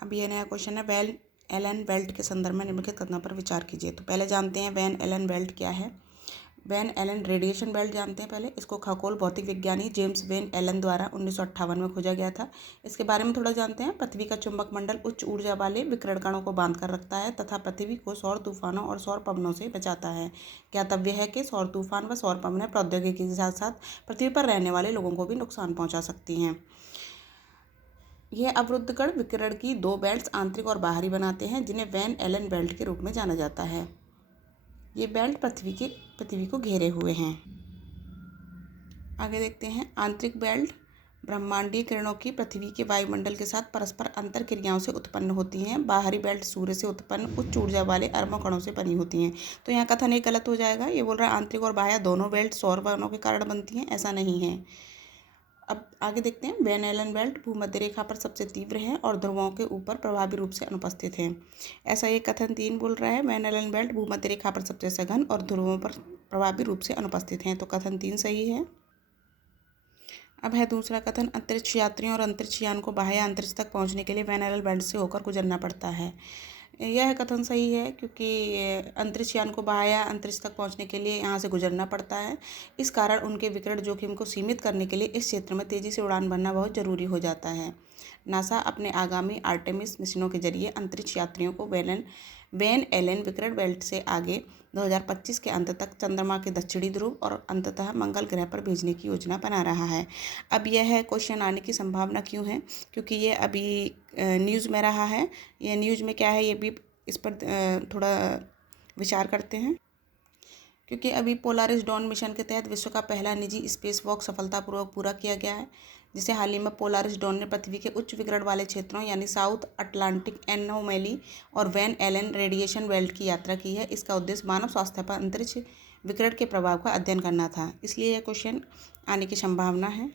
अब ये नया क्वेश्चन है, वैन एलन बेल्ट के संदर्भ में निम्नलिखित कथनों पर विचार कीजिए। तो पहले जानते हैं वैन एलन बेल्ट क्या है। वैन एलन रेडिएशन बेल्ट जानते हैं पहले। इसको खगोल भौतिक विज्ञानी जेम्स वैन एलन द्वारा 1958 में खोजा गया था। इसके बारे में थोड़ा जानते हैं। पृथ्वी का चुंबक मंडल उच्च ऊर्जा वाले विकिरण कणों को बांध कर रखता है तथा पृथ्वी को सौर तूफानों और सौर पवनों से बचाता है। ज्ञातव्य है कि सौर तूफान व सौर पवनें प्रौद्योगिकी के साथ साथ पृथ्वी पर रहने वाले लोगों को भी नुकसान पहुंचा सकती हैं। यह अवरुद्ध कण विकिरण की दो बेल्ट्स आंतरिक और बाहरी बनाते हैं, जिन्हें वैन एलन बेल्ट के रूप में जाना जाता है। ये बेल्ट पृथ्वी को घेरे हुए हैं। आगे देखते हैं, आंतरिक बेल्ट ब्रह्मांडीय किरणों की पृथ्वी के वायुमंडल के साथ परस्पर अंतर क्रियाओं से उत्पन्न होती हैं। बाहरी बेल्ट सूर्य से उत्पन्न उच्च ऊर्जा वाले अरबों कणों से बनी होती हैं। तो यहाँ कथन एक गलत हो जाएगा। ये बोल रहा है आंतरिक और बाह्य दोनों बेल्ट सौर कणों के कारण बनती हैं, ऐसा नहीं है। अब आगे देखते हैं, वैन एलन बेल्ट भूमध्य रेखा पर सबसे तीव्र है और ध्रुवों के ऊपर प्रभावी रूप से अनुपस्थित है। ऐसा ये कथन 3 बोल रहा है, वैन एलन बेल्ट भूमध्य रेखा पर सबसे सघन और ध्रुवों पर प्रभावी रूप से अनुपस्थित हैं। तो कथन 3 सही है। अब है दूसरा कथन, अंतरिक्ष यात्रियों और अंतरिक्ष यान को बाह्य अंतरिक्ष तक पहुंचने के लिए वैन एलन बेल्ट से होकर गुजरना पड़ता है। यह कथन सही है, क्योंकि अंतरिक्ष यान को बाह्य अंतरिक्ष तक पहुंचने के लिए यहाँ से गुजरना पड़ता है। इस कारण उनके विकिरण जोखिम को सीमित करने के लिए इस क्षेत्र में तेज़ी से उड़ान भरना बहुत ज़रूरी हो जाता है। नासा अपने आगामी आर्टेमिस मिशनों के जरिए अंतरिक्ष यात्रियों को वैन एलन विकिरण बेल्ट से आगे 2025 के अंत तक चंद्रमा के दक्षिणी ध्रुव और अंततः मंगल ग्रह पर भेजने की योजना बना रहा है। अब यह क्वेश्चन आने की संभावना क्यों है, क्योंकि ये अभी न्यूज़ में रहा है। ये न्यूज़ में क्या है, ये भी इस पर थोड़ा विचार करते हैं। क्योंकि अभी पोलारिस डॉन मिशन के तहत विश्व का पहला निजी स्पेस वॉक सफलतापूर्वक पूरा किया गया है, जिसे हाल ही में पोलारिस डॉन ने पृथ्वी के उच्च विकिरण वाले क्षेत्रों यानी साउथ अटलांटिक एनोमैली और वैन एलन रेडिएशन बेल्ट की यात्रा की है। इसका उद्देश्य मानव स्वास्थ्य पर अंतरिक्ष विकिरण के प्रभाव का अध्ययन करना था, इसलिए यह क्वेश्चन आने की संभावना है।